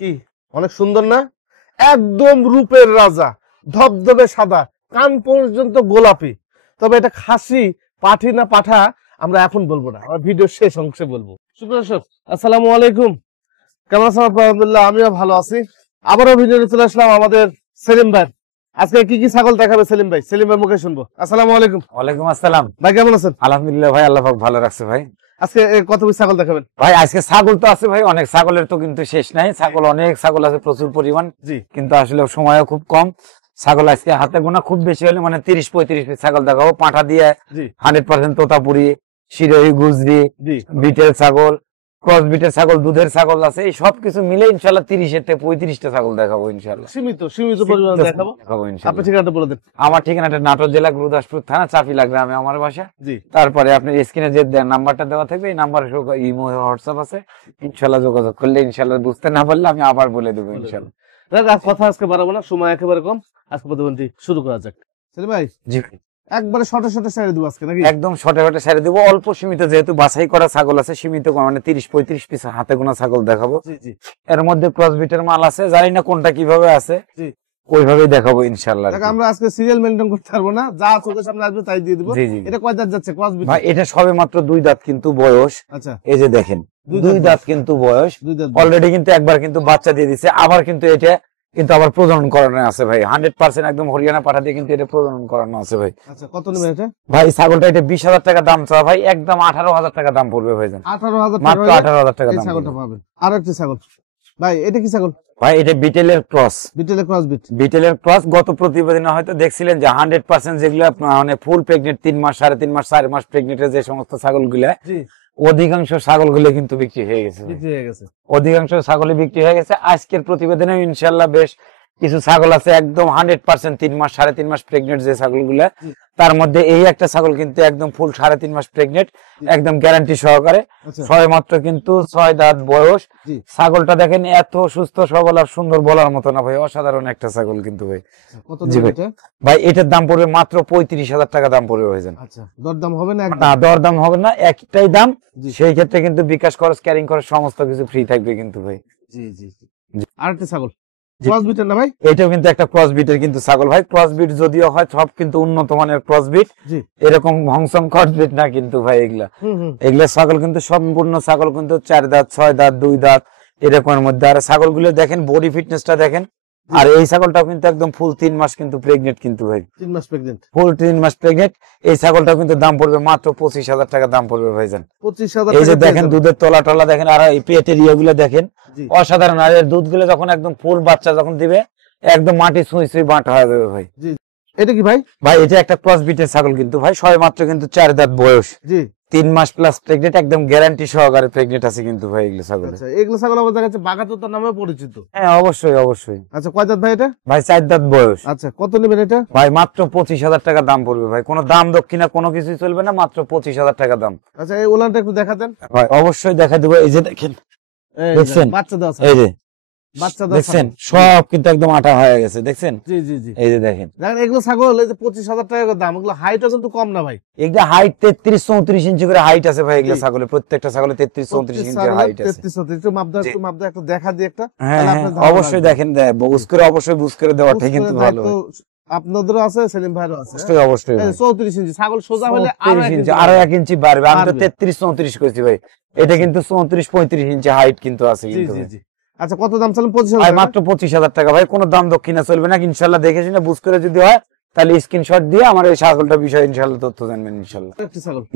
কি অনেক সুন্দর না? একদম রূপের রাজা, ধবধবে সাদা, কান পর্যন্ত গোলাপি। তবে এটা খাসি, পাঠি না পাঠা আমরা এখন বলবো না, আমার ভিডিও শেষ অংশে বলবো। সুপ্রিয় দর্শক, আসসালামু আলাইকুম। কেমন আছেন? আলহামদুলিল্লাহ, আমিও ভালো আছি। আবারও ভিডিওতে চলে আসলাম আমাদের সেলিম ভাই। আজকে কি কি ছাগল দেখাবে সেলিম ভাই? সেলিম ভাই মুখে শুনবো। আসসালামু আলাইকুম। ওয়ালাইকুম আসসালাম। ভাই কেমন আছেন? আলহামদুলিল্লাহ ভাই, আল্লাহ পাক ভালো রাখছে ভাই। আজকে কত পিস ছাগল দেখাবেন ভাই? আজকে ছাগল তো আছে ভাই, অনেক ছাগলের তো কিন্তু শেষ নাই। ছাগল অনেক ছাগল আছে, প্রচুর পরিমাণ। জি। কিন্তু আসলে সময়ও খুব কম। ছাগল আজকে হাতে গোনা, খুব বেশি হলে মানে 30-35 পিস ছাগল দেখাবো। পাঁঠা দিয়ে 100% তোতাপুরি, শিরোহী, গুজরি, বিটেল ছাগল, ক্রস বিটের ছাগল, দুধের ছাগল আছে। এই সবকিছু মিলে ইনশাল্লাহ 30-35টা ছাগল দেখাবো ইনশাল্লাহ। সীমিত পরিমাণ দেখাবো ইনশাল্লাহ। আপনি ঠিকানাটা বলে দেন। আমার ঠিকানাটা নাটোর জেলা গুরুদাসপুর থানা চাপিলা গ্রামে আমার বাসা। জি। তারপরে আপনার স্ক্রিনে যে নাম্বারটা দেওয়া থাকবে, এই নাম্বারে ইমো হোয়াটসঅ্যাপ আছে। ইনশাল্লাহ যোগাযোগ করলে, ইনশাল্লাহ বুঝতে না পারলে আমি আবার বলে দেবো ইনশাল্লাহ। কথা আজকে বাড়াবো না, সময় একেবারে কম। আজকে প্রতিবন্ধী শুরু করা যাক। সেলিম ভাই, জি ভাই, একবারে শর্টে ছেড়ে দিব আজকে নাকি? একদম শর্টে ছেড়ে দিব। অল্প সীমিত, যেহেতু বাছাই করা ছাগল আছে, সীমিত মানে 30-35 পিস হাতে গোনা ছাগল দেখাবো। এর মধ্যে ক্রস বিটের মাল আছে, জানি না কোনটা কিভাবে আছে, ওইভাবেই দেখাবো ইনশাল্লাহ। আমরা আজকে সিরিয়াল মেইনটেইন করতে পারবো না, যা চোখের সামনে আসবে তাই দিয়ে দিব। এটা কয় দাঁত যাচ্ছে ক্রস বিট? ভাই এটা সবে মাত্র 2 দাঁত কিন্তু বয়স। আচ্ছা, এই যে দেখেন 2 দাঁত কিন্তু বয়স। অলরেডি কিন্তু একবার কিন্তু বাচ্চা দিয়ে দিছে, আবার কিন্তু এটা কিন্তু আবার প্রজনন করানো আছে ভাই। 100% একদম হরিয়ানা পাঠা দিয়ে কিন্তু এটা প্রজনন করানো আছে ভাই। আচ্ছা, কত নেবেন এটা? ভাই ছাগলটা এটা 20,000 টাকা দাম চাওয়া ভাই, একদম 18,000 টাকা দাম পড়বে ভাই। 18,000 মাত্র 18,000 টাকা দাম ছাগলটা পাবেন। আর একটা ছাগল ভাই, এটা কি ছাগল ভাই? এটা বিটেলের ক্রস। বিটেলের ক্রস। গত প্রতিবেদনে হয়তো দেখছিলেন যে 100% যেগুলো মানে ফুল প্রেগনেন্ট, 3 মাস, 3.5 মাস, 4 মাস প্রেগনেন্টের যে সমস্ত ছাগলগুলা, অধিকাংশ ছাগলগুলো কিন্তু বিক্রি হয়ে গেছে। অধিকাংশ ছাগলই বিক্রি হয়ে গেছে। আজকের প্রতিবেদনে ইনশাল্লাহ বেশ কিছু ছাগল আছে একদম 100% 3 মাস, 3.5 মাস প্রেগনেন্ট যে ছাগলগুলা। তার মধ্যে এই একটা ছাগল কিন্তু একদম ফুল 3.5 মাস প্রেগনেন্ট, একদম গ্যারান্টি সহকারে। ছয় মাত্র কিন্তু 6 দাঁত বয়স। ছাগলটা দেখেন এত সুস্থ সবল আর সুন্দর, বলার মতো না ভাই, অসাধারণ একটা ছাগল কিন্তু ভাই। ভাই এটার দাম পড়বে মাত্র 35,000 টাকা দাম পড়বে ভাই। আচ্ছা, দরদাম হবে না? না, দরদাম হবে না, একটাই দাম। সেই ক্ষেত্রে কিন্তু বিকাশ খরচ, ক্যারিং খরচ সমস্ত কিছু ফ্রি থাকবে কিন্তু ভাই। জি জি জি। আরেকটা ছাগল ক্রস বিটের না ভাই? এটাও কিন্তু একটা ক্রস বিটের কিন্তু ছাগল ভাই। ক্রস বিট যদিও হয়, সব কিন্তু উন্নত মানের ক্রস বিট, এরকম ভংসং ক্রস বিট না কিন্তু ভাই। এগুলা ছাগল কিন্তু সম্পূর্ণ ছাগল কিন্তু 4 দাঁত, 6 দাঁত, 2 দাঁত এরকমের মধ্যে। আর ছাগলগুলো দেখেন, বডি ফিটনেসটা দেখেন। আর এই ছাগলটাও কিন্তু একদম ফুল 3 মাস কিন্তু প্রেগনেন্ট কিন্তু ভাই। 3 মাস প্রেগনেন্ট, ফুল 3 মাস প্রেগনেন্ট। এই ছাগলটাও কিন্তু দাম পড়বে মাত্র 25,000 টাকা দাম পড়বে ভাইজান। 25,000। এই যে দেখেন দুধের তলা দেখেন, আর এই পেটের ইয়েগুলো দেখেন, অসাধারণ। আর এর দুধগুলো যখন একদম ফুল বাচ্চা যখন দিবে, একদম মাটি ছুঁই বাঁটা হয়ে যাবে ভাই। এটা কি ভাই? ভাই এটা একটা ক্রস বিটের ছাগল কিন্তু ভাই, সবে মাত্র কিন্তু 4 দাঁত বয়স। 3 মাস প্লাস প্রেগনেন্ট, একদম গ্যারান্টি সহকারে প্রেগনেন্ট আছে কিন্তু ভাই এগুলো ছাগল। আচ্ছা, এগুলো ছাগল আমাদের কাছে বাঘাতোতা নামে পরিচিত। হ্যাঁ, অবশ্যই। আচ্ছা, কয় দাঁত ভাই এটা? ভাই 4 দাঁত বয়স। আচ্ছা, কত নেবেন এটা? ভাই মাত্র 25,000 টাকা দাম পড়বে ভাই। কোনো দাম দক্ষিণা কোনো কিছুই চলবে না, মাত্র 25,000 টাকা দাম। আচ্ছা, এই ওলানটা একটু দেখাতেন ভাই। অবশ্যই দেখা দেবো। এই যে দেখেন, দেখছেন বাচ্চা দাও, এই যে দেখছেন সব কিন্তু একদম আটা হয়ে গেছে, দেখছেন? জি জি জি। এই যে দেখেন এগুলো ছাগল, এই যে 25,000 টাকা দাম, এগুলো হাইটও কিন্তু কম না ভাই। এগুলো হাইট 33-34 ইঞ্চি করে হাইট আছে ভাই। এগুলো ছাগলের প্রত্যেকটা ছাগলের 33-34 ইঞ্চি হাইট আছে। 33-34 একটু মাপ দাও একটু দেখা দিই একটা। হ্যাঁ, অবশ্যই দেখেন, বুঝ করে অবশ্যই বুঝ করে দেওয়াটাই কিন্তু ভালো। আপনাদেরও আছে, সেলিম ভাইয়েরও আছে। অবশ্যই 34 ইঞ্চি ছাগল সোজা হলে আরো 1 ইঞ্চি বাড়বে। আমি তো 33-34 করেছি ভাই, এটা কিন্তু 34-35 ইঞ্চি হাইট কিন্তু আছে কিন্তু। আচ্ছা, কত দাম চালেন? 25,000। মাত্র 25,000 টাকা ভাই। কোনো দাম দক্ষিণা চলবে না ইনশাল্লাহ। দেখে শুনে বুঝ করে যদি হয়, তাহলে স্ক্রিনশট দিয়ে আমার এই ছাগলটার বিষয়ে ইনশাল্লাহ তথ্য জানবেন ইনশাল্লাহ।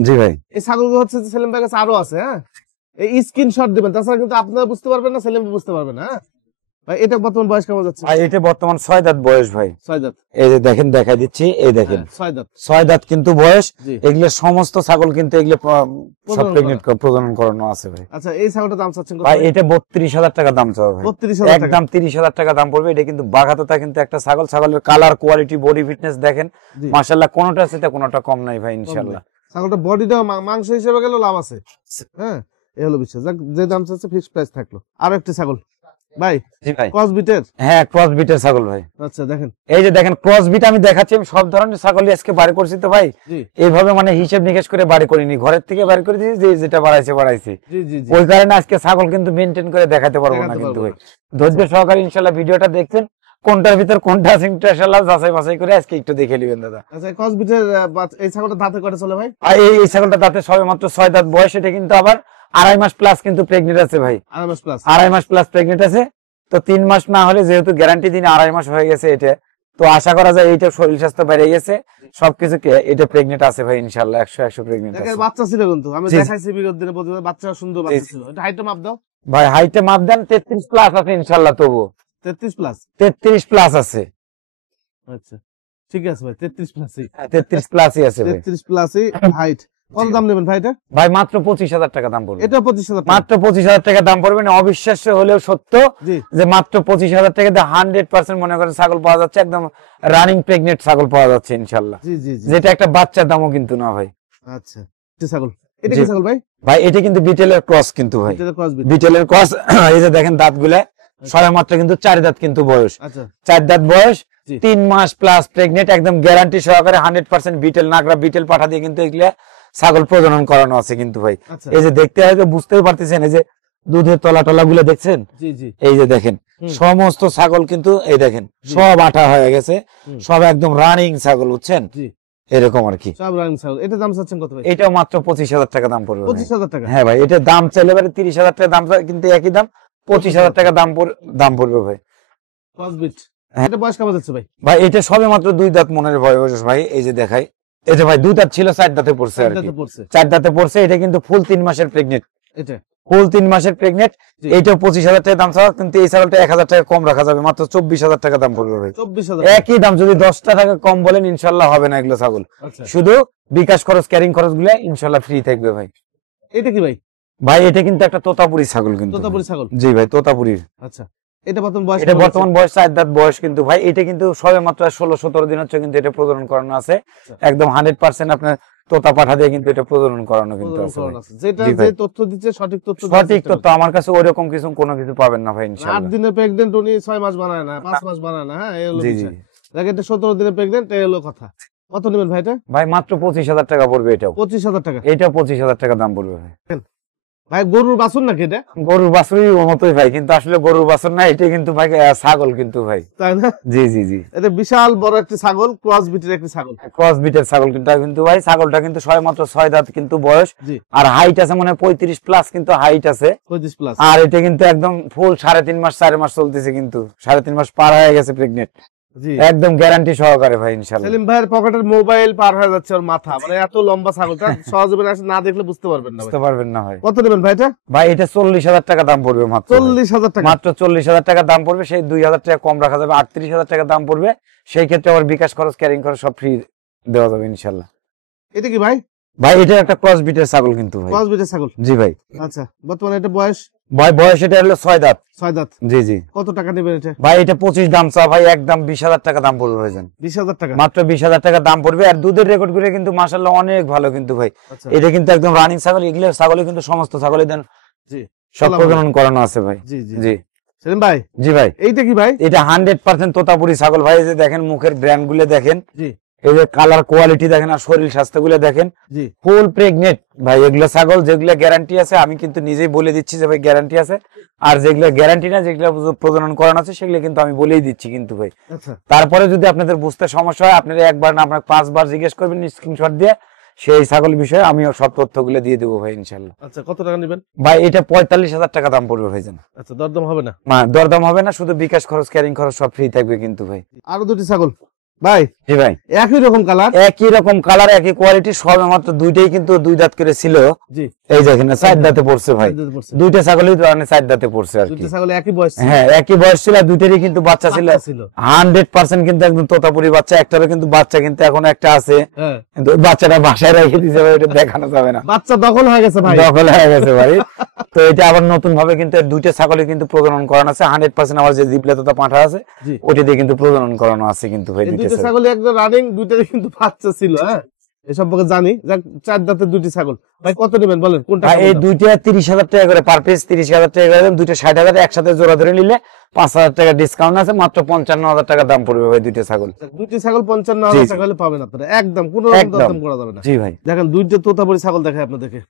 জি ভাই, এই ছাগলগুলো হচ্ছে সেলিম ভাইয়ের কাছে আরো আছে। হ্যাঁ, এই স্ক্রিনশট দিবেন, তাছাড়া কিন্তু আপনারা বুঝতে পারবেন না, সেলিম বুঝতে পারবেন না। ভাই এটা বর্তমান বয়স কেমন যাচ্ছে? ভাই এটা বর্তমান 6 দাঁত বয়স ভাই। 6 দাঁত। এই যে দেখেন, দেখাই দিচ্ছি, এই দেখেন 6 দাঁত কিন্তু বয়স। এগুলো সমস্ত ছাগল কিন্তু এগুলো সব প্রেগনেন্ট প্রজনন করানো আছে ভাই। আচ্ছা, এই ছাগলটার দাম চাচ্ছেন কত ভাই? এটা 32,000 টাকা দাম চাওয়া ভাই। 32,000 একদম 30,000 টাকা দাম পড়বে। এটা কিন্তু বাঘাতোতা কিন্তু একটা ছাগল। ছাগলের কালার, কোয়ালিটি, বডি ফিটনেস দেখেন, মাশাআল্লাহ, কোনোটা আছে কোনোটা কম নাই ভাই ইনশাআল্লাহ। ছাগলটা বডিটা মাংস হিসেবে গেল লাভ আছে। হ্যাঁ, এই হলো বিষয়। যে দাম চাচ্ছে ফিক্সড প্রাইস থাকলো। আর একটা ছাগল ভাই জি ভাই ক্রস বিটের, হ্যাঁ ক্রস বিটের ছাগল ভাই। আচ্ছা দেখেন এই যে দেখেন ক্রস বিট আমি দেখাচ্ছি, আমি সব ধরনের ছাগলই আজকে বাড়ি করছি তো ভাই, জি এইভাবে মানে হিসেব নিকেশ করে বাড়ি করিনি, ঘরের থেকে বাড়ি করে দিয়েছি, যে যেটা বাড়াইছি। জি জি জি ওই কারণে আজকে ছাগল কিন্তু মেনটেন করে দেখাতে পারবো না দেখাতে কিন্তু পারবো ভাই। ধৈর্য সহকারে ইনশাল্লাহ ভিডিওটা দেখছেন, কোনটার ভিতর কোনটা আছে ইনশাল্লাহ যাচাই বাছাই করে আজকে একটু দেখে নেবেন দাদা। আচ্ছা ক্রস বিটের এই ছাগলটা দাঁতে করে চলে ভাই? আর এই ছাগলটা দাঁতে সবে মাত্র 6 দাঁত বয়স, এটা কিন্তু আবার 2.5 মাস প্লাস কিন্তু প্রেগনেন্ট আছে ভাই, 2.5 মাস প্লাস। 2.5 মাস প্লাস প্রেগনেন্ট আছে। তো 3 মাস না হলে যেহেতু গ্যারান্টি দিন 2.5 মাস হয়ে গেছে এটা, তো আশা করা যায় এইটা শরীর স্বাস্থ্য বেড়ে গেছে সবকিছু, এটা প্রেগনেন্ট আছে ভাই ইনশাআল্লাহ 100 প্রেগনেন্ট আছে। বাচ্চা ছিল কিন্তু আমি জি। দেখাইছি বিগত দিনে প্রতিবার বাচ্চা সুন্দর বাচ্চা ছিল। এটা হাইটটা মাপ দাও ভাই, হাইটে মাপ দেন 33 প্লাস আছে ইনশাআল্লাহ, তবু 33 প্লাস। 33 প্লাস আছে। আচ্ছা ঠিক আছে ভাই 33 প্লাসই, 33 প্লাসই আছে ভাই। 33 প্লাসই হাইট। কত দাম নেবেন ভাই এটা? ভাই মাত্র 25,000 টাকা দাম পড়বে। এটা 25,000 টাকা, মাত্র 25,000 টাকা দাম পড়বে না, অবিশ্বাস্য হলেও সত্য জি যে মাত্র 25,000 টাকাতে 100% মনে করেন ছাগল পাওয়া যাচ্ছে, একদম রানিং প্রেগনেন্ট ছাগল পাওয়া যাচ্ছে ইনশাআল্লাহ, জি জি জি। যেটা একটা বাচ্চার দামও কিন্তু না ভাই। আচ্ছা এটা ছাগল, এটা জি। কি ছাগল ভাই? ভাই এটা কিন্তু বিটেলের ক্রস কিন্তু ভাই, এটা ক্রস বিট। বিটেলের ক্রস। এই যে দেখেন দাঁতগুলা সবে মাত্র কিন্তু 4 দাঁত কিন্তু বয়স, আচ্ছা 4 দাঁত বয়স, জি। 3 মাস প্লাস প্রেগনেন্ট, একদম গ্যারান্টি সহকারে 100% বিটেল নাগরা বিটেল পাঠা দিয়ে কিন্তু এগুলা ছাগল প্রজনন করানো আছে কিন্তু ভাই। আচ্ছা এই যে দেখতে হয়তো বুঝতেই পারতেছেন, এই যে দুধের তলা টলা গুলো দেখছেন, জি জি এই যে দেখেন হুম। সমস্ত ছাগল কিন্তু এই দেখেন জি। সব আঠা হয়ে গেছে, হুম। সব একদম রানিং ছাগল বুঝছেন, জি এরকম আর কি। সব রানিং ছাগল। এটা দাম চাচ্ছেন কত ভাই? এটাও মাত্র 25,000 টাকা দাম পড়বে ভাই। 25,000 টাকা। হ্যাঁ ভাই, এটা দাম চাইলে এবারে 30,000 টাকা দাম চাই, কিন্তু একই দাম 25,000 টাকা দাম পড়বে ভাই। ক্রস বিট। হ্যাঁ। এটা বয়স কেমন যাচ্ছে ভাই? ভাই এটা সবে মাত্র 2 দাঁত মনের বয়স ভাই, এই যে দেখাই, এই যে ভাই 2 দাঁত ছিল 4 দাঁতে পড়ছে আর কি, এটাতে পড়ছে 4 দাঁতে পড়ছে। এটা কিন্তু ফুল 3 মাসের প্রেগনেন্ট, এটা ফুল 3 মাসের প্রেগনেন্ট। জি। এইটাও 25,000 টাকা দাম চাওয়া, কিন্তু এই ছাগলটা 1,000 টাকা কম রাখা যাবে, মাত্র 24,000 টাকা দাম পড়বে ভাই। 24,000 একই দাম, যদি 10টা টাকা কম বলেন ইনশাল্লাহ হবে না এগুলো ছাগল, আচ্ছা শুধু বিকাশ খরচ ক্যারিং খরচ গুলো ইনশাল্লাহ ফ্রি থাকবে ভাই। এটা কি ভাই? ভাই এটা কিন্তু একটা তোতাপুরি ছাগল কিন্তু, তোতাপুরি ছাগল। জি ভাই তোতাপুরির। আচ্ছা এটা বর্তমান বয়স এটা কেমন বর্তমান বয়স 4 দাঁত বয়স কিন্তু ভাই, এটা কিন্তু সবে মাত্র 16-17 দিন হচ্ছে কিন্তু এটা প্রজনন করানো আছে, আচ্ছা। একদম 100% আপনার তোতা পাঠা দিয়ে কিন্তু এটা প্রজনন করানো যাচ্ছে? কিন্তু প্রজনন আছে করানো ভাই। আছে। যেটা জি যে ভাই। তথ্য দিচ্ছে সঠিক তথ্য সঠিক তথ্য আমার কাছে ওইরকম কোনো কিছু পাবেন না ভাই 8 ইনশাআল্লাহ। দিনের প্রেগনেন্ট উনি 6 মাস বানায় না, 5 মাস বানায় না। হ্যাঁ এই হলো জি জি বিষয়। দেখেন এটা 17 দিনের প্রেগনেন্ট, এই হলো কথা। কত নেবেন ভাই এটা? ভাই মাত্র 25,000 টাকা পড়বে এটাও, 25,000 টাকা। এটাও 25,000 টাকা দাম পড়বে ভাই। ভাই গরুর বাছুর নাকি এটা? গরুর বাছুরই মতোই ভাই, কিন্তু আসলে গরুর বাছুর না, এটা কিন্তু ভাই ছাগল কিন্তু ভাই। তাই না? জি জি জি, এটা বিশাল বড় একটি ছাগল, ক্রস বিটের একটি ছাগল। ক্রস বিটের ছাগল কিন্তু ভাই, ছাগলটা কিন্তু সবে মাত্র 6 দাঁত কিন্তু বয়স, জি আর হাইট আছে মানে 35 প্লাস কিন্তু হাইট আছে। 35 প্লাস। আর এটা কিন্তু একদম ফুল 3.5 মাস 4 মাস চলতেছে, কিন্তু 3.5 মাস পার হয়ে গেছে প্রেগনেন্ট, জি একদম গ্যারান্টি সহকারে ভাই ইনশাআল্লাহ। সেলিম ভাইয়ের পকেটের মোবাইল পার হয়ে যাচ্ছে ওর মাথা, মানে এত লম্বা ছাগলটা সহজে আসে না দেখলে বুঝতে পারবেন না ভাই। বুঝতে পারবেন না ভাই। কত নেবেন ভাই এটা? ভাই এটা 40,000 টাকা দাম পড়বে মাত্র ভাই। 40,000 টাকা। মাত্র 40,000 টাকা দাম পড়বে, সেই 2,000 টাকা কম রাখা যাবে, 38,000 টাকা দাম পড়বে। সেই ক্ষেত্রে আবার বিকাশ খরচ ক্যারিং খরচ সব ফ্রি দেওয়া যাবে ইনশাআল্লাহ। এটা কি ভাই? ভাই এটা একটা ক্রস বিটের ছাগল কিন্তু ভাই। ক্রস বিটের ছাগল। জি ভাই। আচ্ছা বর্তমানে এটা বয়স ভাই বয়স এটা হলো 6 দাঁত। 6 দাঁত। জি জি। কত টাকা নেবেন এটা? ভাই এটা 25 দাম চা ভাই, একদম 20,000 টাকা দাম পড়বে ভাইজান। 20,000 টাকা। মাত্র 20,000 টাকা দাম পড়বে। আর দুধের রেকর্ড গুলো কিন্তু মাশাআল্লাহ অনেক ভালো কিন্তু ভাই। আচ্ছা এটা কিন্তু একদম রানিং ছাগল, এগুলো ছাগলে কিন্তু সমস্ত ছাগলই দেন জি সব প্রজনন করানো আছে ভাই। জি জি জি সেলিম ভাই জি ভাই। এইটা কি ভাই? এটা 100% তোতাপুরি ছাগল ভাই, এই যে দেখেন মুখের ব্র্যান্ড গুলো দেখেন, জি এই যে কালার কোয়ালিটি দেখেন, আর শরীর স্বাস্থ্য গুলো দেখেন, জি ফুল প্রেগনেন্ট ভাই। এগুলো ছাগল যেগুলো গ্যারান্টি আছে, আমি কিন্তু নিজেই বলে দিচ্ছি যে ভাই গ্যারান্টি আছে, আর যেগুলো গ্যারান্টি না, যেগুলো প্রজনন করানো আছে সেগুলো কিন্তু আমি বলেই দিচ্ছি কিন্তু ভাই। আচ্ছা তারপরে যদি আপনাদের বুঝতে সমস্যা হয়, আপনারা একবার না আপনার 5 বার জিজ্ঞেস করবেন স্ক্রিনশট দিয়ে, সেই ছাগল বিষয়ে আমিও সব তথ্যগুলো দিয়ে দেবো ভাই ইনশাল্লাহ। আচ্ছা কত টাকা নেবেন ভাই এটা 45,000 টাকা দাম পড়বে ভাইজান। আচ্ছা দরদাম হবে না? দরদাম হবে না, শুধু বিকাশ খরচ ক্যারিং খরচ সব ফ্রি থাকবে কিন্তু ভাই। আরো দুটি ছাগল ভাই জি ভাই, একই রকম কালার, একই রকম কালার, একই কোয়ালিটি, সবে মাত্র দুইটাই কিন্তু 2 দাঁত করে ছিল। জি এই দেখেন 4 দাঁতে পড়ছে ভাই, দুটো পড়ছে। দুইটা ছাগলই তো 4 দাঁতে পড়ছে আর কি। দুটি ছাগল একই বয়স ছিল। হ্যাঁ একই বয়স ছিল, দুইটারই কিন্তু বাচ্চা ছিল। বাচ্চা ছিল 100% কিন্তু একদম তোতাপুরি বাচ্চা, একটারও কিন্তু বাচ্চা কিন্তু এখন একটা আছে, হ্যাঁ কিন্তু ওই বাচ্চাটা বাসায় রেখে দিয়েছে ভাই, ওটা দেখানো যাবে না, বাচ্চা দখল হয়ে গেছে ভাই। দখল হয়ে গেছে ভাই। তো এটা আবার নতুন ভাবে কিন্তু এর দুইটা ছাগলই কিন্তু প্রজনন করানো আছে 100%। আমার যে জিপলে তোতা পাঁঠা আছে জি ওটা দিয়ে কিন্তু প্রজনন করানো আছে কিন্তু ভাই এই দুইটা দুইটা ছাগল। ছাগল একদম রানিং, দুইটারই কিন্তু বাচ্চা ছিল। হ্যাঁ এই সম্পর্কে জানি। যাক, 4 দাঁতের দুটি ছাগল ভাই, কত নেবেন বলেন? কোনটা ভাই এই দুইটা 30,000 টাকা করে পার পিস, 30,000 টাকা করে, দুইটা 60,000, একসাথে জোড়া ধরে নিলে 5,000 টাকা ডিসকাউন্ট আছে, মাত্র 55,000 টাকা দাম পড়বে ভাই দুইটা ছাগল। দুটি ছাগল 55,000 টাকা হলে পাবেন আপনারা, একদম কোনো রকম দাম করা যাবে না। জি ভাই, দেখেন দুইটা তোতাপুরি ছাগল দেখাই আপনাদেরকে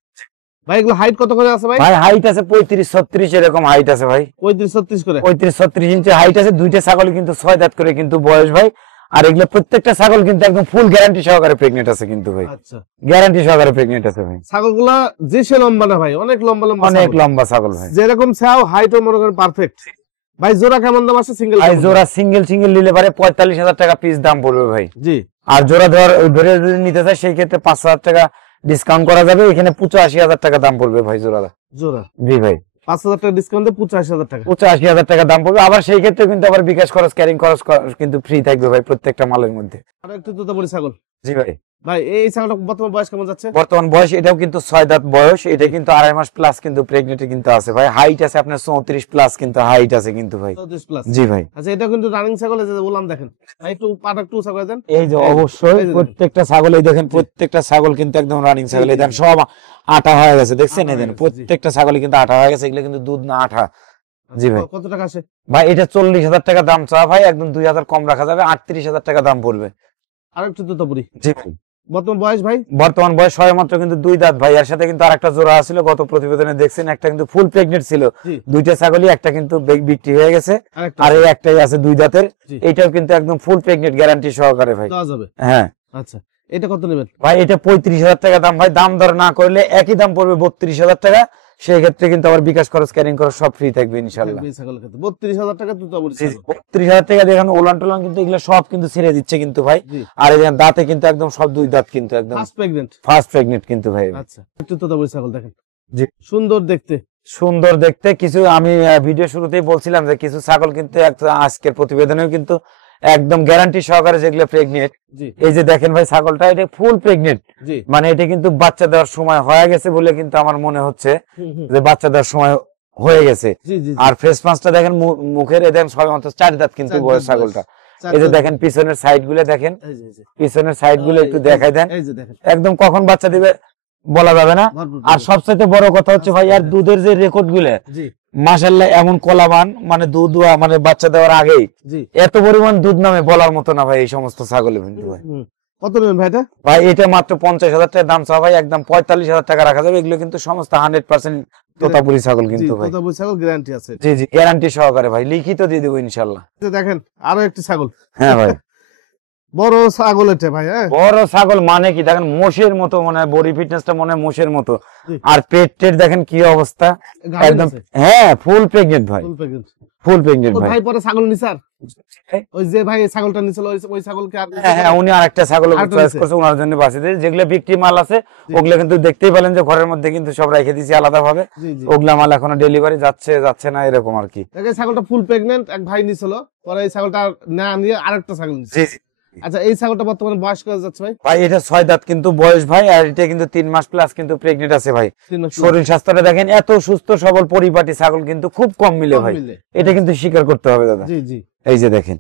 ভাই। এগুলো হাইট কত করে আছে ভাই? ভাই হাইট আছে 35-36 এরকম হাইট আছে ভাই, 35-36 করে, 35-36 ইঞ্চি হাইট আছে। দুইটা ছাগল কিন্তু 6 দাঁত করে কিন্তু বয়স ভাই। আর এগুলো প্রত্যেকটা ছাগল কিন্তু একদম ফুল গ্যারান্টি সহকারে প্রেগনেন্ট আছে কিন্তু ভাই, আচ্ছা গ্যারান্টি সহকারে প্রেগনেন্ট আছে ভাই। ছাগলগুলা যে সে লম্বা না ভাই, অনেক লম্বা লম্বা, অনেক লম্বা ছাগল ভাই, যেরকম চাও হাইটও মনে করেন পারফেক্ট। ভাই জোড়া কেমন দাম আছে? সিঙ্গেল ভাই জোড়া সিঙ্গেল নিলে পারে 45,000 টাকা পিস দাম পড়বে ভাই। জি। আর জোড়া ধরে যদি নিতে চায় সেই ক্ষেত্রে 5,000 টাকা ডিসকাউন্ট করা যাবে, এখানে 85,000 টাকা দাম পড়বে ভাই জোড়া। জি ভাই, 5,000 টাকা ডিসকাউন্টে 85,000 টাকা, 85,000 টাকা দাম পড়বে। আবার সেই ক্ষেত্রে কিন্তু আবার বিকাশ খরচ, ক্যারিং খরচ কিন্তু ফ্রি থাকবে ভাই প্রত্যেকটা মালের মধ্যে। আর একটু তোতাপুরি ছাগল। জি ভাই, ভাই এই ছাগলটা বর্তমান বয়স কেমন যাচ্ছে? বর্তমান বয়স এটাও কিন্তু 6 দাঁত বয়স, এটা কিন্তু 2.5 মাস প্লাস কিন্তু প্রেগনেন্ট কিন্তু আছে ভাই। হাইট আছে আপনার 34 প্লাস কিন্তু হাইট আছে কিন্তু ভাই। 34 প্লাস। জি ভাই, আচ্ছা এটা কিন্তু রানিং ছাগল, এই যে বললাম দেখেন ভাই, একটু পাটা একটু উঁচা করে দেন। এই যে অবশ্যই প্রত্যেকটা ছাগল, এই দেখেন প্রত্যেকটা ছাগল কিন্তু একদম রানিং ছাগল। এই দেখেন সব আটা হয়ে গেছে, দেখছেন? এই দেখেন প্রত্যেকটা ছাগলই কিন্তু আটা হয়ে গেছে, এগুলো কিন্তু দুধ না আঠা। জি ভাই, কত টাকা আসে ভাই? এটা 40,000 টাকা দাম চা ভাই, একদম 2,000 কম রাখা যাবে, 38,000 টাকা দাম পড়বে। আর একটু তোতাপুরি। জি ভাই, বর্তমান বয়স ভাই? বর্তমান বয়স সবে মাত্র কিন্তু 2 দাঁত ভাই। এর সাথে কিন্তু আরেকটা জোড়া ছিল, গত প্রতিবেদনে দেখছেন, একটা কিন্তু ফুল প্রেগনেন্ট ছিল। দুইটা ছাগলই, একটা কিন্তু বিক্রি হয়ে গেছে, আর এই একটাই আছে 2 দাঁতের। এটাও কিন্তু একদম ফুল প্রেগনেন্ট গ্যারান্টি সহকারে ভাই। দেওয়া যাবে? হ্যাঁ। আচ্ছা এটা কত নেবেন ভাই? এটা 35,000 টাকা দাম ভাই। দাম দর না করলে একই দাম পড়বে 32,000 টাকা। সেই ক্ষেত্রে কিন্তু আবার বিকাশ খরচ, ক্যারিং খরচ সব ফ্রি থাকবে ইনশাআল্লাহ। 32,000 টাকা তোতাপুরি ছাগল। 32,000 টাকা দেখেন, ওলান টোলান কিন্তু এগুলো সব কিন্তু ছেড়ে দিচ্ছে কিন্তু ভাই। আর এই দাঁতে কিন্তু একদম সব 2 দাঁত কিন্তু একদম ফার্স্ট প্রেগনেন্ট কিন্তু ভাই। আচ্ছা একটু তোতাপুরি ছাগল দেখেন। জি, সুন্দর দেখতে, সুন্দর দেখতে। কিছু আমি ভিডিও শুরুতেই বলছিলাম যে কিছু ছাগল কিন্তু আজকের প্রতিবেদনেও কিন্তু একদম গ্যারান্টি সহকারে যেগুলো প্রেগনেন্ট। এই যে দেখেন ভাই ছাগলটা, এটা ফুল প্রেগনেন্ট, মানে এটা কিন্তু বাচ্চা দেওয়ার সময় হয়ে গেছে বলে কিন্তু আমার মনে হচ্ছে যে বাচ্চা দেওয়ার সময় হয়ে গেছে। আর ফেস মাছটা দেখেন, মুখের এ দেখেন সবে মাত্র 4 দাঁত কিন্তু বয়স ছাগলটা। এই যে দেখেন পিছনের সাইড গুলো দেখেন, পিছনের সাইড গুলো একটু দেখাই দেন। একদম কখন বাচ্চা দিবে বলা যাবে না। আর সবচেয়ে বড় কথা হচ্ছে ভাই, আর দুধের যে রেকর্ড গুলো মাশাআল্লাহ, এমন কলাবান, মানে দুধ মানে বাচ্চা দেওয়ার আগেই এত পরিমাণ দুধ নামে বলার মতো না ভাই এই সমস্ত ছাগলের। কিন্তু ভাই কত নেবেন ভাই এটা? ভাই এটা মাত্র 50,000 টাকা দাম চাওয়া ভাই, একদম 45,000 টাকা রাখা যাবে। এগুলো কিন্তু সমস্ত 100% তোতাপুরি ছাগল কিন্তু ভাই। তোতাপুরি ছাগল গ্যারান্টি আছে। জি জি, গ্যারান্টি সহকারে ভাই, লিখিত দিয়ে দেবো ইনশাআল্লাহ। দেখেন আরো একটি ছাগল। হ্যাঁ ভাই, বড় ছাগল এটা ভাই। বড় ছাগল মানে কি দেখেন, মোষের মতো, মনে হয় বডি ফিটনেসটা মনে হয় মোষের মতো। আর পেটের দেখেন কি অবস্থা, একদম। হ্যাঁ ফুল প্রেগনেন্ট ভাই, ফুল প্রেগনেন্ট ভাই। ভাই পরে ছাগল নিছার ওই যে ভাই ছাগলটা নিছিল, ওই ছাগলকে আর হ্যাঁ উনি আরেকটা ছাগল চয়েস করছে ওনার জন্য বাঁচিয়ে দিয়েছে। যেগুলো বিক্রি মাল আছে ওগুলো কিন্তু দেখতেই পেলেন যে ঘরের মধ্যে কিন্তু সব রেখে দিয়েছি আলাদা ভাবে। ওগুলা মাল এখনো ডেলিভারি যাচ্ছে না এরকম আর কি। ছাগলটা ফুল প্রেগনেন্ট, এক ভাই নিছিল, পরে এই ছাগলটা না নিয়ে আরেকটা ছাগল নিছে। আচ্ছা এই ছাগলটা বর্তমানে বয়স কত যাচ্ছে ভাই? ভাই এটা 6 দাঁত কিন্তু বয়স ভাই, আর এটা কিন্তু 3 মাস প্লাস কিন্তু প্রেগনেন্ট আছে ভাই। শরীর স্বাস্থ্যটা দেখেন, এত সুস্থ সবল পরিপাটি ছাগল কিন্তু খুব কম মিলে ভাই, এটা কিন্তু স্বীকার করতে হবে দাদা। জি জি, এই যে দেখেন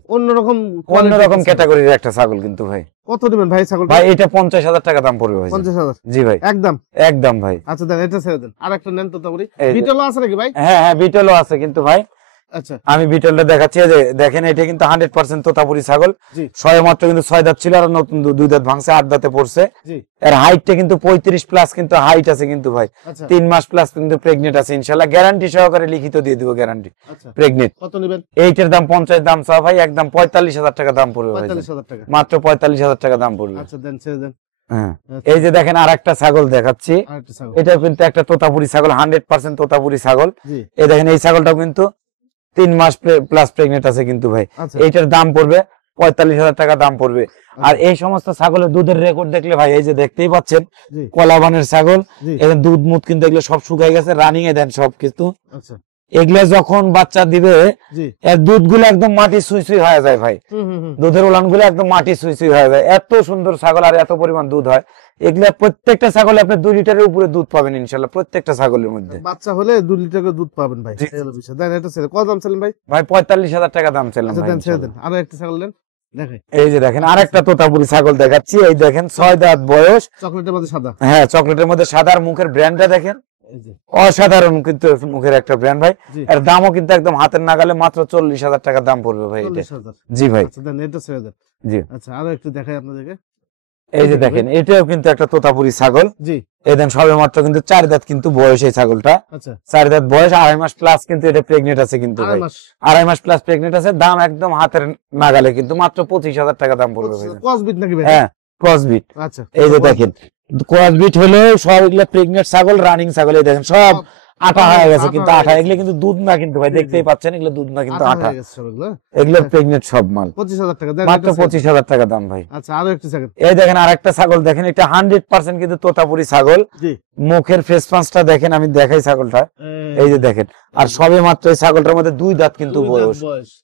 অন্যরকম ক্যাটাগরির একটা ছাগল কিন্তু ভাই। কত দিবেন ভাই ছাগল? ভাই এটা 50,000 টাকা দাম পড়বে ভাই। 50,000? জি ভাই, একদম একদম ভাই। আচ্ছা দেন, এটা ছেড়ে দেন, আরেকটা নেন তো তারপরে। বিটলও আছে নাকি ভাই? হ্যাঁ হ্যাঁ বিটলও আছে কিন্তু ভাই। আচ্ছা আমি বিটলটা দেখাচ্ছি, যে দেখেন এটা কিন্তু 100% তোতাপুরি ছাগল। ছয় মাত্র কিন্তু 6 দাঁত ছিল, আর নতুন 2 দাঁত ভাঙছে, 8 দাঁতে পড়ছে। এর হাইটটা কিন্তু 35 প্লাস কিন্তু হাইট আছে কিন্তু ভাই। 3 মাস প্লাস কিন্তু প্রেগনেন্ট আছে ইনশাআল্লাহ, গ্যারান্টি সহকারে লিখিত দিয়ে দিব গ্যারান্টি প্রেগনেন্ট। কত নেবেন? এইটার দাম 50 দাম চাও ভাই, একদম 45,000 টাকা দাম পড়বে ভাই। 45,000 টাকা, মাত্র 45,000 টাকা দাম পড়বে। আচ্ছা দেন, ছেড়ে দেন। হ্যাঁ এই যে দেখেন আরেকটা ছাগল দেখাচ্ছি, এটা কিন্তু একটা তোতাপুরি ছাগল, 100% তোতাপুরি ছাগল। এই দেখেন এই ছাগলটাও কিন্তু 3 মাস প্লাস প্রেগনেন্ট আছে কিন্তু ভাই। এইটার দাম পড়বে 45,000 টাকা দাম পড়বে। আর এই সমস্ত ছাগলের দুধের রেকর্ড দেখলে ভাই, এই যে দেখতেই পাচ্ছেন কলাবানের ছাগল, এখানে দুধ মুধ কিন্তু এগুলো সব শুকাই গেছে, রানিং এ দেন সব কিছু। এগুলো যখন বাচ্চা দিবে এর দুধগুলো একদম মাটি সুই সুই হয়ে যায় ভাই, দুধের উলান গুলো একদম মাটি সুই সুই হয়ে যায়। এত সুন্দর ছাগল আর এত পরিমাণ দুধ হয়। এগুলা প্রত্যেকটা ছাগলে আপনি 2 লিটারের উপরে দুধ পাবেন ইনশাআল্লাহ, প্রত্যেকটা ছাগলের মধ্যে। বাচ্চা হলে 2 লিটার করে দুধ পাবেন ভাই। দেন এটা ছেড়ে, কত দাম ছিলেন ভাই? ভাই 45,000 টাকা দাম ছিলেন। দেন ছেড়ে দেন, আরো একটা ছাগল দেন। দেখেন এই যে দেখেন আরেকটা তোতাপুরি ছাগল দেখাচ্ছি, এই দেখেন 6 দাঁত বয়স, চকলেটের মধ্যে সাদা। হ্যাঁ চকলেটের মধ্যে সাদা, আর মুখের ব্র্যান্ডটা দেখেন এই যে অসাধারণ, কিন্তু মুখের একটা ব্র্যান্ড ভাই। জি। এর দামও কিন্তু একদম হাতের নাগালে, মাত্র 40,000 টাকা দাম পড়বে ভাই এটা। 40,000। জি ভাই। আচ্ছা দেন এটা ছেড়ে দেন। জি আচ্ছা আরো একটু দেখাই আপনাদেরকে। এই যে দেখেন এটাও কিন্তু একটা তোতাপুরি ছাগল। জি এই দেন সবে মাত্র কিন্তু 4 দাঁত কিন্তু বয়স এই ছাগলটা, আচ্ছা 4 দাঁত বয়স, 2.5 মাস প্লাস কিন্তু এটা প্রেগনেন্ট আছে কিন্তু ভাই, 2.5 মাস 2.5 মাস প্লাস প্রেগনেন্ট আছে। দাম একদম হাতের নাগালে, কিন্তু মাত্র 25,000 টাকা দাম পড়বে ভাই। ক্রসবিট নাকি ভাই? হ্যাঁ ক্রসবিট। আচ্ছা এই যে দেখেন ক্রসবিট হলো সব এগুলো প্রেগনেন্ট ছাগল, রানিং ছাগল। এই দেখেন সব আটা হয়ে গেছে, কিন্তু আটা, এগুলো কিন্তু দুধ না কিন্তু ভাই, দেখতেই পাচ্ছেন এগুলো দুধ না কিন্তু আটা, হয়ে গেছে সব এগুলো। এগুলো প্রেগনেন্ট সব মাল। 25,000 টাকা দেন মাত্র এটা ছেড়ে দেন। 25,000 টাকা দাম ভাই। আচ্ছা আরো একটু সেকেন্ড। এই দেখেন আরেকটা ছাগল দেখেন, এটা 100% কিন্তু তোতাপুরি ছাগল। জি মুখের ফেস পাঁচটা দেখেন, আমি দেখাই ছাগলটা, এই যে দেখেন। আর সবে মাত্র এই ছাগলটার মধ্যে 2 দাঁত কিন্তু বয়স,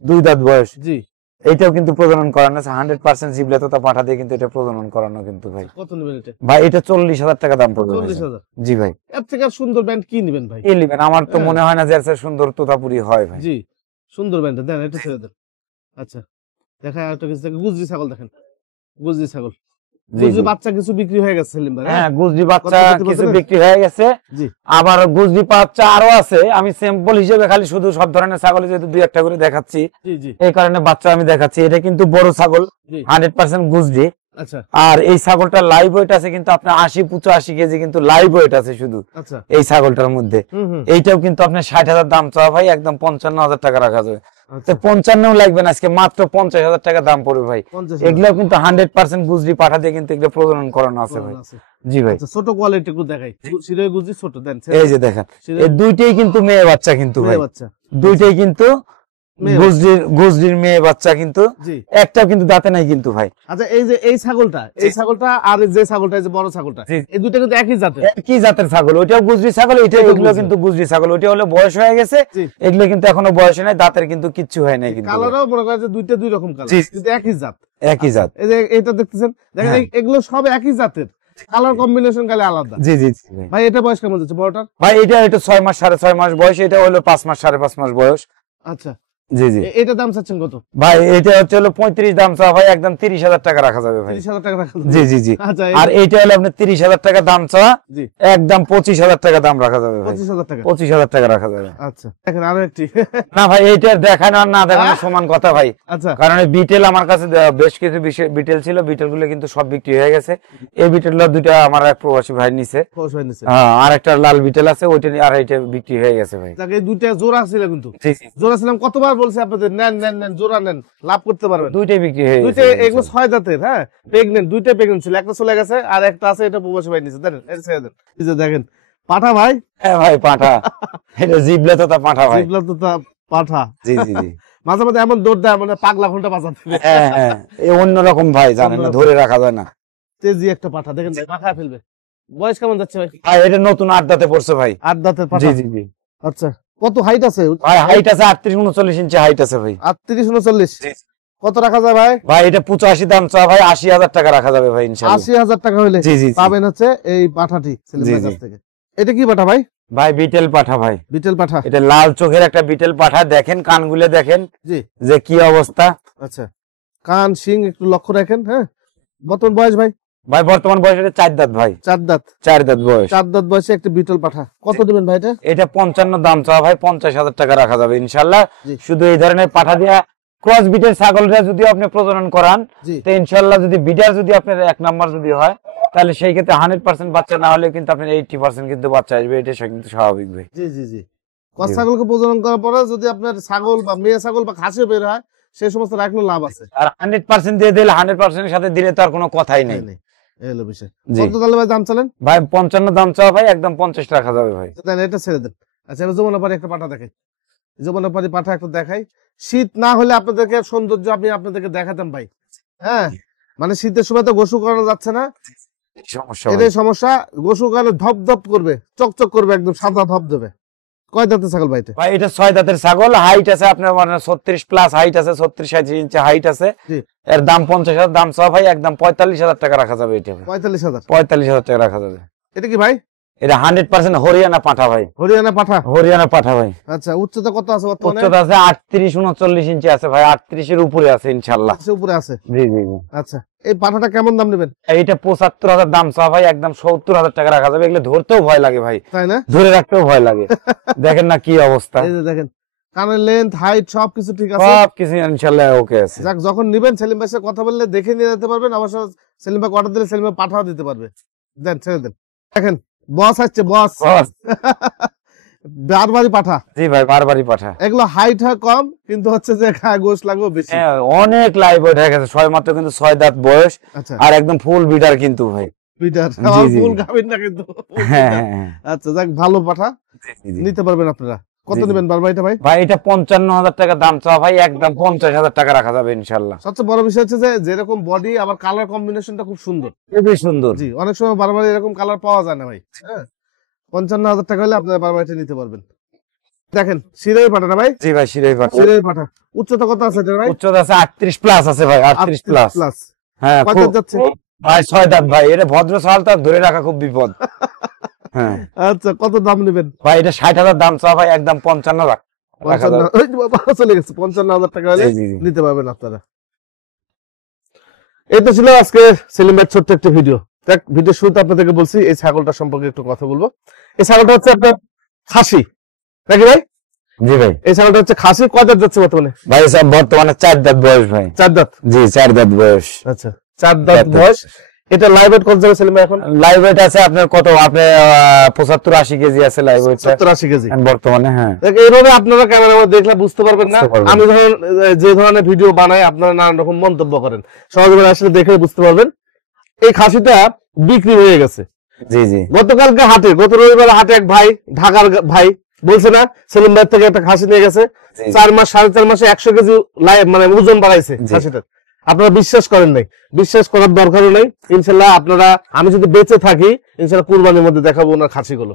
2 দাঁত বয়স। জি এইটাও কিন্তু প্রজনন করানো আছে 100% জিবলে তোতা পাঠা দিয়ে কিন্তু এটা প্রজনন করানো কিন্তু ভাই। কত নেবেন এটা? ভাই এটা 40,000 টাকা দাম পড়বে ভাই। 40,000। জি ভাই। এর থেকে আর সুন্দর ব্যান্ড কি নেবেন ভাই? কি নেবেন? আমার তো হ্যাঁ। মনে হয় না যে এর চেয়ে সুন্দর তোতাপুরি হয় ভাই। জি সুন্দর ব্যান্ড দেন এটা ছেড়ে দেন। আচ্ছা দেখায় আরেকটা কিছু দেখেন, গুজরি ছাগল দেখেন, গুজরি ছাগল। জি গুজরি জি। বাচ্চা কিছু বিক্রি হয়ে গেছে সেলিম ভাই। হ্যাঁ গুজরি বাচ্চা কত বলতে কিছু পারবেন? বিক্রি হয়ে গেছে, জি আবার গুজরি বাচ্চা আরো আছে। আমি স্যাম্পল হিসেবে খালি শুধু সব ধরনের ছাগল যেহেতু 2-1টা করে দেখাচ্ছি, জি জি এই কারণে বাচ্চা আমি দেখাচ্ছি। এটা কিন্তু বড় ছাগল, জি 100% গুজরি। আচ্ছা আর এই ছাগলটা লাইভ ওয়েট আছে কিন্তু আপনার 80-85 কেজি কিন্তু লাইভ ওয়েট আছে শুধু আচ্ছা এই ছাগলটার মধ্যে। হুম এইটাও কিন্তু আপনার 60,000 দাম চাওয়া ভাই, একদম 55,000 টাকা রাখা যাবে। আচ্ছা 55 লাগবে না, আজকে মাত্র 50,000 টাকা দাম পড়বে ভাই। 50,000 এগুলো কিন্তু 100% গুজরি পাঠা দিয়ে কিন্তু এগুলো প্রজনন করানো আছে ভাই। আছে। জি ভাই। আচ্ছা ছোট কোয়ালিটি একটু দেখাই, শিরোই গুজরি ছোট দেন। এই যে দেখেন শিরোই এই দুইটাই কিন্তু মেয়ে বাচ্চা কিন্তু ভাই, মেয়ে বাচ্চা। দুইটাই কিন্তু মেয়ে গুজরির মেয়ে বাচ্চা কিন্তু, জি একটাও কিন্তু দাঁতে নাই কিন্তু ভাই। আচ্ছা এই যে এই ছাগলটা আর এই যে ছাগলটা, এই যে বড় ছাগলটা, জি। এই দুটো কিন্তু একই জাতের। কি জাতের ছাগল? ওইটাও গুজরি ছাগল, ওইটাও এগুলো কিন্তু গুজরি ছাগল। ওইটা হলো বয়স হয়ে গেছে, জি। এগুলো কিন্তু এখনো বয়স হয় নাই, দাঁতের কিন্তু কিচ্ছু হয় নাই কিন্তু ভাই। কালারও মনে করেন যে দুইটা দুই রকম কালার, জি। কিন্তু একই জাত। একই জাত। এই যে এটা দেখতেছেন, দেখেন হ্যাঁ। এগুলো সব একই জাতের, কালার কম্বিনেশন খালি আলাদা। জি জি জি ভাই। ভাই এটা বয়স কেমন যাচ্ছে বড়টার? ভাই এটা 6 মাস 6.5 মাস বয়স, এটা হলো 5 মাস 5.5 মাস বয়স। আচ্ছা জি জি এটা দাম চাচ্ছেন কত? ভাই এটা হচ্ছে হলো 35 দাম চাওয়া ভাই, একদম 30,000 টাকা রাখা যাবে ভাই। 30,000 টাকা রাখা যাবে। জি জি জি। আচ্ছা আর এইটা হলো আপনার 30,000 টাকা দাম চাওয়া, জি একদম 25,000 টাকা দাম রাখা যাবে ভাই। 25,000 টাকা। 25,000 টাকা রাখা যাবে। আচ্ছা দেখেন আরো একটি। না ভাই এইটা দেখানো আর না দেখানো সমান কথা ভাই, আচ্ছা কারণ এই বিটেল আমার কাছে বেশ কিছু বিটেল ছিল, বিটেল গুলো কিন্তু সব বিক্রি হয়ে গেছে। এই বিটেল দুইটা আমার এক প্রবাসী ভাই নিছে, খরচ হয়ে নিছে। আর একটা লাল বিটেল আছে, ওইটা আর এইটা বিক্রি হয়ে গেছে ভাই। যাক এই দুইটা জোড়া ছিল কিন্তু, জি জি। জোড়া ছিলাম কতবার বলছি আপনাদের, নেন নেন নেন জোড়া নেন, লাভ করতে পারবেন। দুইটাই বিক্রি হয়ে দুইটা গেছে। এগুলো 6 দাঁতের, হ্যাঁ প্রেগনেন্ট, দুইটা প্রেগনেন্ট ছিল, একটা চলে গেছে আর একটা আছে, এটা প্রবাসী ভাই নিছে। দেন এটা ছেড়ে দেন। এই যে দেখেন পাঠা ভাই, হ্যাঁ ভাই পাঠা, এটা জিবলে তো তা পাঠা ভাই। জিবলা তো তা পাঠা। জি জি জি। মাঝে মাঝে এমন দৌড় দেয় মানে পাগলা ঘন্টা বাজাতে দেবে। হ্যাঁ হ্যাঁ, এই অন্যরকম ভাই, জানেন না, ধরে রাখা যায় না তেজি একটা পাঠা দেখেন ভাই, পাখা ফেলবে। বয়স কেমন যাচ্ছে ভাই? ভাই। এটা নতুন 8 দাঁতে পড়ছে ভাই। 8 দাঁতের পাঠা। জি জি জি। আচ্ছা কত হাইট আছে ভাই হাইট আছে 38-39 ইঞ্চি হাইট আছে ভাই। 38-39। জি। কত রাখা যায় ভাই? ভাই এটা 85 দাম চাওয়া ভাই, 80,000 টাকা রাখা যাবে ভাই ইনশাআল্লাহ। 80,000 টাকা হইলে জি জি জি। পাবেন হচ্ছে এই পাঠাটি সেলিম জি, ভাইয়ের জি। কাছ থেকে। এটা কি পাঠা ভাই? ভাই বিটেল পাঠা ভাই, বিটেল পাঠা। এটা লাল চোখের একটা বিটেল পাঠা। দেখেন কানগুলো দেখেন জি যে কি অবস্থা। আচ্ছা কান শিং একটু লক্ষ্য রাখেন। হ্যাঁ বর্তমান বয়স ভাই? ভাই বর্তমান বয়স এটা 4 দাঁত ভাই, 4 দাঁত। 4 দাঁত বয়স। 4 দাঁত বয়সে একটা বিটল পাঠা। কত দিবেন ভাই এটা? এটা 55 দাম চাওয়া ভাই, 50,000 টাকা রাখা যাবে ইনশাআল্লাহ। জি। শুধু এই ধরনের পাঠা দিয়া ক্রস বিটের ছাগলটা যদি আপনি প্রজনন করান, জি তো ইনশাআল্লাহ যদি বিটার যদি আপনার 1 নাম্বার যদি হয়, তাহলে সেই ক্ষেত্রে 100% বাচ্চা না হলে কিন্তু আপনার 80% কিন্তু বাচ্চা আসবে, এটা কিন্তু স্বাভাবিক ভাই। জি জি জি। কস ছাগলকে প্রজনন করার পরে যদি আপনার ছাগল বা মেয়ে ছাগল বা খাসিও বের হয়, সেই সমস্ত রাখলে লাভ আছে। আর 100% দিয়ে দিলে 100% এর সাথে দিলে তো আর কোনো কথাই নেই। এই হলো বিষয়। জি। কত তাহলে ভাই দাম চলেন? ভাই 55 দাম চাওয়া ভাই, একদম 50 রাখা যাবে ভাই। দেন এটা ছেড়ে দেন। আচ্ছা এবার যমুনাপাড়ি একটা পাঠা দেখাই, যমুনাপাড়ি পাঠা একটা দেখাই। শীত না হলে আপনাদেরকে সৌন্দর্য আমি আপনাদেরকে দেখাতাম ভাই। হ্যাঁ মানে শীতের সময় তো গোসল করানো যাচ্ছে না, সমস্যা ভাই। এটাই সমস্যা। গোসল করলে ধপ ধপ করবে, চকচক করবে, একদম সাদা ধপ দেবে। কয় দাঁতের ছাগল ভাই এটা? ভাই এটা 6 দাঁতের ছাগল, হাইট আছে আপনার মানে 36 প্লাস হাইট আছে, 36-37 ইঞ্চি হাইট আছে। জি এর দাম 50,000 দাম চাওয়া ভাই, একদম 45,000 টাকা রাখা যাবে এটা ভাই। 45,000। 45,000 টাকা রাখা যাবে। এটা কি ভাই? এটা 100% হরিয়ানা পাঠা ভাই। হরিয়ানা পাঠা? হরিয়ানা পাঠা ভাই। আচ্ছা, উচ্চতা কত আছে বর্তমানে? উচ্চতা আছে 38-39 ইঞ্চি আছে ভাই, 38 এর উপরে আছে ইনশাআল্লাহ। উপরে আছে? জি জি জি। আচ্ছা, এই পাঠাটা কেমন দাম নেবেন? এইটা 75,000 দাম চা ভাই, একদম 70,000 টাকা রাখা যাবে। এগুলো ধরতেও ভয় লাগে ভাই, তাই না? ধরে রাখতেও ভয় লাগে। দেখেন না কি অবস্থা, এই যে দেখেন কানের লেন্থ, হাইট সবকিছু ঠিক আছে, সবকিছু ইনশাআল্লাহ ওকে আছে। যাক, যখন নিবেন সেলিম ভাইয়ের সাথে কথা বললে দেখে নিয়ে যেতে পারবেন। অবশ্য সেলিম ভাই অর্ডার দিলে সেলিম ভাই পাঠাও দিতে পারবে। দেন, ছেড়ে দেন। দেখেন বস আসছে, বস। বারবারই পাঠা? জি ভাই, বারবারই পাঠা। এগুলো হাইট হয় কম, কিন্তু হচ্ছে যে গোশ লাগবে বেশি। অনেক লাইভ ওয়েট হয়ে গেছে, 6 মাত্র কিন্তু 6 দাঁত বয়স। আচ্ছা, আর একদম ফুল বিডার কিন্তু ভাই, বিটার জি, জি। ফুল গাবিন না কিন্তু। হ্যাঁ হ্যাঁ। আচ্ছা, যাক, ভালো পাঠা, জি, জি। নিতে পারবেন আপনারা। কত জি, জি। নেবেন বারবারিটা ভাই? ভাই এটা 55,000 টাকা দাম চাওয়া ভাই, একদম 50,000 টাকা রাখা যাবে ইনশাআল্লাহ। সবচেয়ে বড় বিষয় হচ্ছে যে যেরকম বডি, আবার কালার কম্বিনেশনটা খুব সুন্দর, খুবই সুন্দর। জি। অনেক সময় বারবার এরকম কালার পাওয়া যায় না ভাই। হ্যাঁ, 55,000 টাকা হলে আপনারা বারবারিটা নিতে পারবেন। দেখেন সিরাই পাঠা না ভাই? জি ভাই, সিরাই পাঠা। সিরাই পাঠা। উচ্চতা কত আছে ভাই? উচ্চতা আছে 38 প্লাস আছে ভাই, 38 প্লাস। প্লাস। হ্যাঁ, কত খুব- যাচ্ছে ভাই 6 দাঁত ভাই, এটা ভদ্র সাল, তার ধরে রাখা খুব বিপদ। হ্যাঁ আচ্ছা, কত দাম নেবেন? ভাই এটা 60,000 দাম চাওয়া ভাই, একদম 55,000 রাখা যাবে। 55,000 ওই যে বাবা চলে গেছে, 55,000 টাকা হলে জি, জি, জি। নিতে পারবেন আপনারা। এই তো ছিল আজকে সেলিম ভাইয়ের ছোট্ট একটা ভিডিও। দেখ, ভিডিও শুরুতে আপনাদেরকে বলছি এই ছাগলটা সম্পর্কে একটু কথা বলবো। এই ছাগলটা হচ্ছে আপনার খাসি নাকি ভাই? জি ভাই। এই ছাগলটা হচ্ছে খাসি। কয় দাঁত যাচ্ছে বর্তমানে? ভাই সব বর্তমানে 4 দাঁত বয়স ভাই। 4 দাঁত? জি, 4 দাঁত বয়স। আচ্ছা, 4 দাঁত বয়স। এটা লাইভ ওয়েট কত যাবে সেলিম ভাই এখন? লাইভ ওয়েট আছে আপনার কত, আপনার 75-80 কেজি আছে লাইভ ওয়েট 70-80 কেজি বর্তমানে। হ্যাঁ, দেখ, এইভাবে আপনারা ক্যামেরা দেখলে বুঝতে পারবেন না। বুঝতে পারবেন। আমি ধরুন যে ধরনের ভিডিও বানাই, আপনারা নানান রকম মন্তব্য করেন, সহজে আসলে দেখে বুঝতে পারবেন। এই খাসিটা বিক্রি হয়ে গেছে জি জি। গতকালকে হাটে, গত রবিবার হাটে এক ভাই, ঢাকার ভাই বলছে না সেলিম ভাই থেকে একটা খাসি নিয়ে গেছে, জি। 4 মাস 4.5 মাসে 100 কেজি মানে ওজন বাড়াইছে জি। খাসিটা। আপনারা বিশ্বাস করেন নাই, বিশ্বাস করার দরকারও নাই। ইনশাল্লাহ আপনারা, আমি যদি বেঁচে থাকি ইনশাল্লাহ কুরবানির মধ্যে দেখাবো ওনার খাসিগুলো।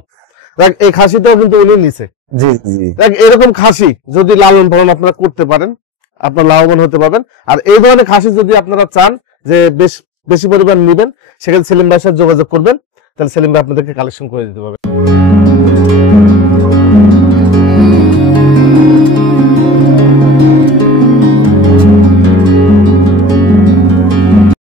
দেখ, এই খাসিটাও কিন্তু উনি নিছে। জি জি। দেখ, এরকম খাসি যদি লালন পালন আপনারা করতে পারেন, আপনার লাভবান হতে পারবেন। আর এই ধরনের খাসি যদি আপনারা চান যে বেশি পরিমাণ নিবেন, সেখানে সেলিম ভাইয়ের সাথে যোগাযোগ করবেন, তাহলে সেলিম ভাই আপনাদেরকে কালেকশন করে দিতে পারবেন।